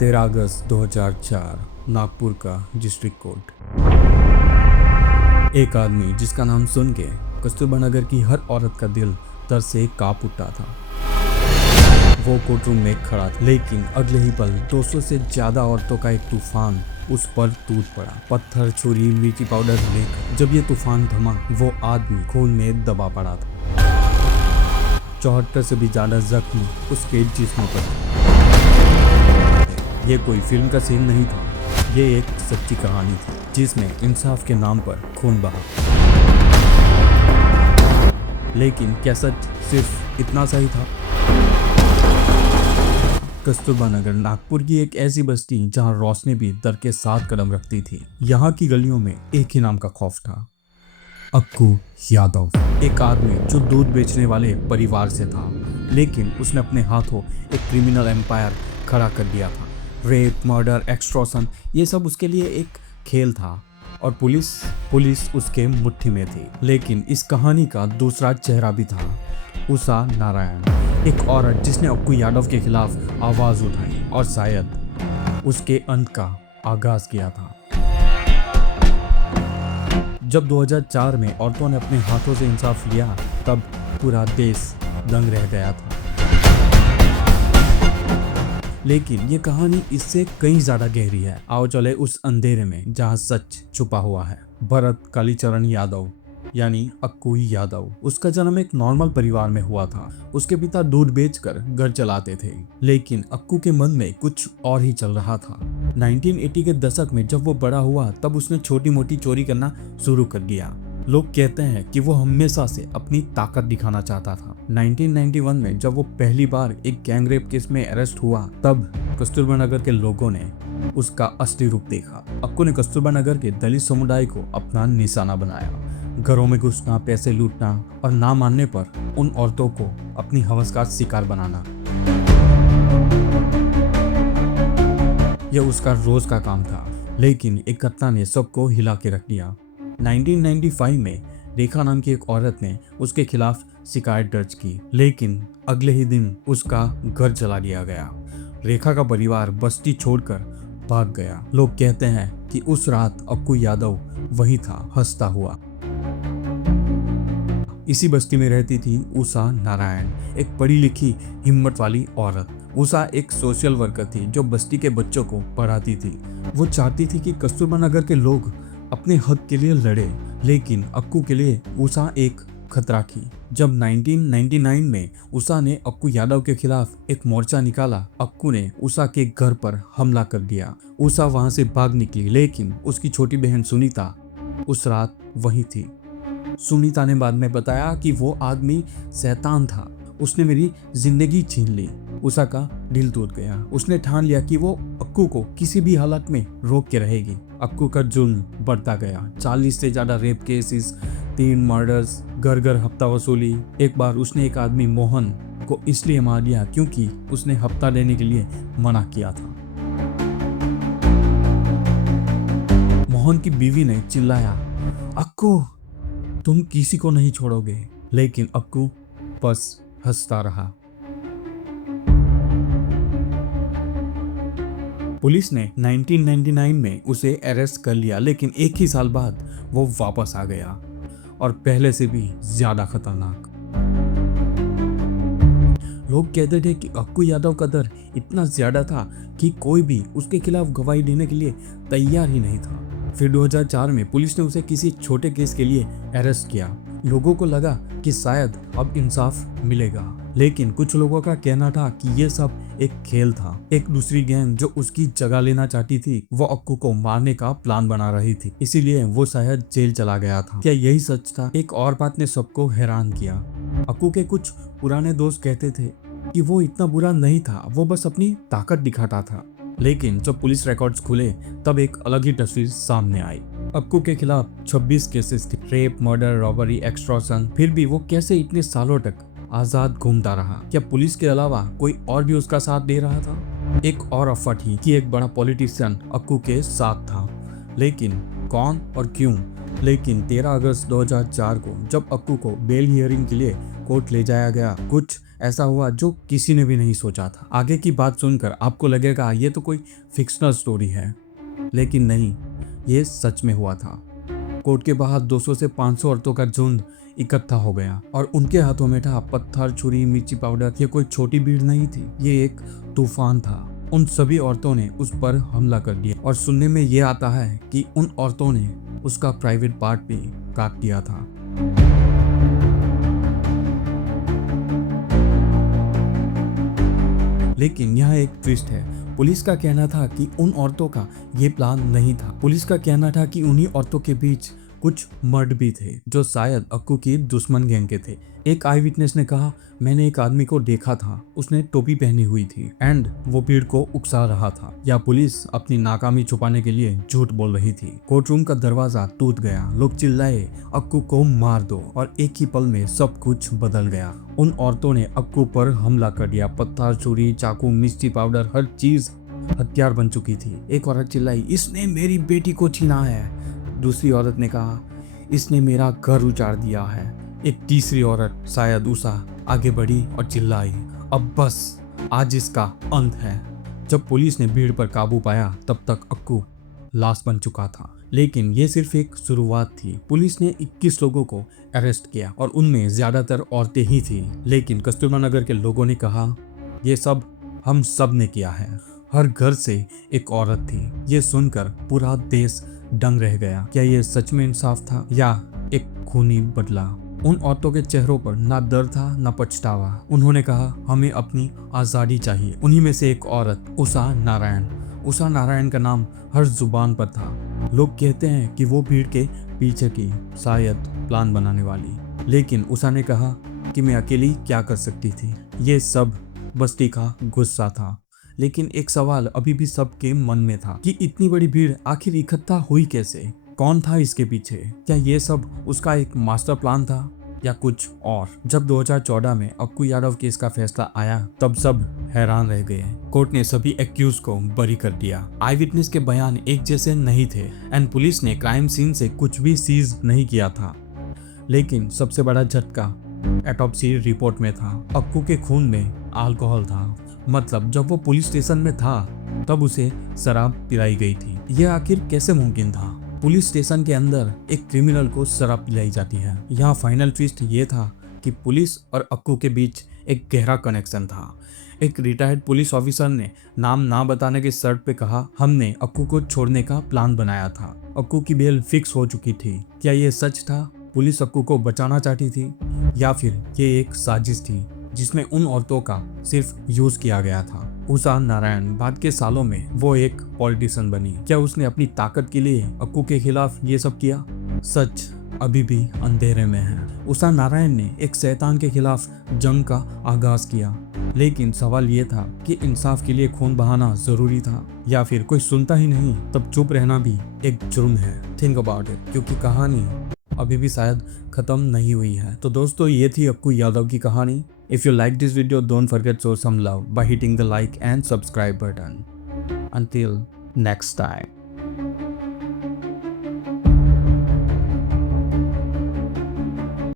13 अगस्त 2004 नागपुर का district court. एक आदमी जिसका नाम सुन के कस्तूरबा नगर की हर औरत का दिल दर्द से कांप उठा था। वो कोर्ट रूम में खड़ा था, लेकिन अगले ही पल 200 से ज्यादा औरतों का एक तूफान उस पर टूट पड़ा। पत्थर, छुरी, मिर्ची पाउडर लेकर जब ये तूफान थमा, वो आदमी खून में दबा पड़ा था। 74 से भी ज्यादा जख्म उसके जिस्म पर थे। ये कोई फिल्म का सीन नहीं था, ये एक सच्ची कहानी थी जिसमें इंसाफ के नाम पर खून बहा। लेकिन क्या सच सिर्फ इतना सही था? कस्तूरबा नगर नागपुर की एक ऐसी बस्ती जहां रोशनी भी दर के साथ कदम रखती थी। यहाँ की गलियों में एक ही नाम का खौफ था, अक्कू यादव। एक आदमी जो दूध बेचने वाले परिवार से था, लेकिन उसने अपने हाथों एक क्रिमिनल एम्पायर खड़ा कर दिया था। रेप, मर्डर, एक्सटॉर्शन, ये सब उसके लिए एक खेल था और पुलिस उसके मुट्ठी में थी। लेकिन इस कहानी का दूसरा चेहरा भी था, उषा नारायण, एक औरत जिसने अक्कू यादव के खिलाफ आवाज उठाई और शायद उसके अंत का आगाज किया था। जब 2004 में औरतों ने अपने हाथों से इंसाफ लिया, तब पूरा देश दंग रह गया था। लेकिन ये कहानी इससे कहीं ज्यादा गहरी है। आओ चले उस अंधेरे में जहां सच छुपा हुआ है। भरत कालीचरण यादव यानी अक्कू यादव, उसका जन्म एक नॉर्मल परिवार में हुआ था। उसके पिता दूध बेचकर घर चलाते थे, लेकिन अक्कू के मन में कुछ और ही चल रहा था। 1980 के दशक में जब वो बड़ा हुआ, तब उसने छोटी मोटी चोरी करना शुरू कर दिया। लोग कहते हैं कि वो हमेशा से अपनी ताकत दिखाना चाहता था। 1991 में जब वो पहली बार एक गैंग रेप केस में अरेस्ट हुआ, तब कस्तूरबा नगर के लोगों ने उसका असली रूप देखा। अक्कू ने कस्तूरबा नगर के दलित समुदाय को अपना निशाना बनाया। घरों में घुसना, पैसे लूटना और ना मानने पर उन औरतों को अपनी हवस का शिकार बनाना, यह उसका रोज का काम था। लेकिन एक घटना ने सबको हिला के रख दिया। 1995 में रेखा नाम की एक औरत ने उसके खिलाफ शिकायत दर्ज की, लेकिन अगले ही दिन उसका घर जला दिया गया। रेखा का परिवार बस्ती छोड़कर भाग गया। लोग कहते हैं कि उस रात अक्कू यादव वही था, हंसता हुआ। इसी बस्ती में रहती थी उषा नारायण, एक पढ़ी लिखी हिम्मत वाली औरत। उषा एक सोशल वर्कर थी जो बस्ती के बच्चों को पढ़ाती थी। वो चाहती थी कि कस्तूरबा नगर के लोग अपने हक के लिए लड़े, लेकिन अक्कू के लिए उषा एक खतरा थी। जब 1999 में उषा ने अक्कू यादव के खिलाफ एक मोर्चा निकाला, अक्कू ने उषा के घर पर हमला कर दिया। उषा वहां से भाग निकली, लेकिन उसकी छोटी बहन सुनीता उस रात वही थी। सुनीता ने बाद में बताया कि वो आदमी शैतान था, उसने मेरी जिंदगी छीन ली। उषा का दिल टूट गया। उसने ठान लिया कि वो अक्कू को किसी भी हालत में रोक के रहेगी। अक्कू का जुल्म बढ़ता गया। 40 से ज्यादा रेप केसेस, 3 मर्डर्स, घर घर हफ्ता वसूली। एक बार उसने एक आदमी मोहन को इसलिए मार दिया क्योंकि उसने हफ्ता देने के लिए मना किया था। मोहन की बीवी ने चिल्लाया, अक्कू तुम किसी को नहीं छोड़ोगे, लेकिन अक्कू बस हंसता रहा। पुलिस ने 1999 में उसे अरेस्ट कर लिया, लेकिन एक ही साल बाद वो वापस आ गया और पहले से भी ज्यादा खतरनाक। लोग कहते थे कि अक्कू यादव का डर इतना ज्यादा था कि कोई भी उसके खिलाफ गवाही देने के लिए तैयार ही नहीं था। फिर 2004 में पुलिस ने उसे किसी छोटे केस के लिए अरेस्ट किया। लोगों को लगा कि शायद अब इंसाफ मिलेगा, लेकिन कुछ लोगों का कहना था कि ये सब एक खेल था। एक दूसरी गैंग जो उसकी जगह लेना चाहती थी, वो अक्कू को मारने का प्लान बना रही थी, इसीलिए वो शायद जेल चला गया था। क्या यही सच था? एक और बात ने सबको हैरान किया। अक्कू के कुछ पुराने दोस्त कहते थे कि वो इतना बुरा नहीं था, वो बस अपनी ताकत दिखाता था। लेकिन जब पुलिस रिकॉर्ड्स खुले, तब एक अलग ही तस्वीर सामने आई। अक्कू के खिलाफ 26 केसेस थे, रेप, मर्डर, रॉबरी, एक्सटॉर्शन। फिर भी वो कैसे इतने सालों तक आजाद घूमता रहा? क्या पुलिस के अलावा कोई और भी उसका साथ दे रहा था? एक और अफवाह थी कि एक बड़ा पॉलिटिशियन अक्कू के साथ था, लेकिन कौन और क्यों? लेकिन 13 अगस्त 2004 को जब अक्कू को बेल हियरिंग के लिए कोर्ट ले जाया गया, कुछ ऐसा हुआ जो किसी ने भी नहीं सोचा था। आगे की बात सुनकर आपको लगेगा ये तो कोई फिक्शनल स्टोरी है, लेकिन नहीं, ये सच में हुआ था। कोर्ट के बाहर 200 से 500 औरतों का झुंड इकट्ठा हो गया और उनके हाथों में था पत्थर, छुरी, मिर्ची पाउडर। ये कोई छोटी भीड़ नहीं थी, ये एक तूफान था। उन सभी औरतों ने उस पर हमला कर दिया और सुनने में ये आता है कि उन औरतों ने उसका प्राइवेट पार्ट भी काट दिया था। लेकिन यहाँ एक ट्विस्ट है। पुलिस का कहना था कि उन औरतों का ये प्लान नहीं था। पुलिस का कहना था कि उन्हीं औरतों के बीच कुछ मर्द भी थे जो शायद अक्कू की दुश्मन गैंग के थे। एक आई विटनेस ने कहा, मैंने एक आदमी को देखा था, उसने टोपी पहनी हुई थी एंड वो भीड़ को उकसा रहा था। या पुलिस अपनी नाकामी छुपाने के लिए झूठ बोल रही थी। कोर्टरूम का दरवाजा टूट गया, लोग चिल्लाए, अक्कू को मार दो, और एक ही पल में सब कुछ बदल गया। उन औरतों ने अक्कू पर हमला कर दिया। पत्थर, छुरी, चाकू, मिर्ची पाउडर, हर चीज हथियार बन चुकी थी। एक औरत चिल्लाई, इसने मेरी बेटी को छीना है। दूसरी औरत ने कहा, इसने मेरा घर उजाड़ दिया है। एक तीसरी औरत, शायद उषा, आगे बढ़ी और चिल्लाई, अब बस, आज इसका अंत है। जब पुलिस ने भीड़ पर काबू पाया तब तक अक्कू लाश बन चुका था। लेकिन ये सिर्फ एक शुरुआत थी। पुलिस ने 21 लोगों को अरेस्ट किया और उनमें ज्यादातर औरतें ही थी। लेकिन कस्तूरबा नगर के लोगों ने कहा, ये सब हम सब ने किया है। हर घर से एक औरत थी। ये सुनकर पूरा देश दंग रह गया। क्या ये सच में इंसाफ था या एक खूनी बदला? उन औरतों के चेहरों पर ना डर था ना पछतावा। उन्होंने कहा, हमें अपनी आज़ादी चाहिए। उन्हीं में से एक औरत, उषा नारायण। उषा नारायण का नाम हर जुबान पर था। लोग कहते हैं कि वो भीड़ के पीछे की शायद प्लान बनाने वाली। लेकिन उषा ने कहा कि मैं अकेली क्या कर सकती थी, ये सब बस्ती का गुस्सा था। लेकिन एक सवाल अभी भी सबके मन में था कि इतनी बड़ी भीड़ आखिर इकट्ठा हुई कैसे? कौन था इसके पीछे? क्या ये सब उसका एक मास्टर प्लान था या कुछ और? जब 2014 में अक्कू यादव केस का फैसला आया तब सब हैरान रह गए। कोर्ट ने सभी एक्यूज को बरी कर दिया। आई विटनेस के बयान एक जैसे नहीं थे एंड पुलिस ने क्राइम सीन से कुछ भी सीज नहीं किया था। लेकिन सबसे बड़ा झटका ऑटोप्सी रिपोर्ट में था। अक्कू के खून में अल्कोहल था। मतलब जब वो पुलिस स्टेशन में था तब उसे शराब पिलाई गई थी। यह आखिर कैसे मुमकिन था? पुलिस स्टेशन के अंदर एक क्रिमिनल को शराब पिलाई जाती है। यहाँ फाइनल ट्विस्ट ये था कि पुलिस और अक्कू के बीच एक गहरा कनेक्शन था। एक रिटायर्ड पुलिस ऑफिसर ने नाम ना बताने की शर्त पे कहा, हमने अक्कू को छोड़ने का प्लान बनाया था। अक्कू की बेल फिक्स हो चुकी थी। क्या ये सच था? पुलिस अक्कू को बचाना चाहती थी या फिर ये एक साजिश थी जिसमें उन औरतों का सिर्फ यूज किया गया था? उषा नारायण बाद के सालों में वो एक पॉलिटिशियन बनी। क्या उसने अपनी ताकत के लिए अक्कू के खिलाफ ये सब किया? सच अभी भी अंधेरे में है। उषा नारायण ने एक शैतान के खिलाफ जंग का आगाज किया। लेकिन सवाल ये था कि इंसाफ के लिए खून बहाना जरूरी था या फिर कोई सुनता ही नहीं तब चुप रहना भी एक जुर्म है? थिंक अबाउट इट, क्योंकि कहानी अभी भी शायद खत्म नहीं हुई है। तो दोस्तों, ये थी अक्कू यादव की कहानी। If you like this video, don't forget to show some love by hitting the like and subscribe button. Until next time.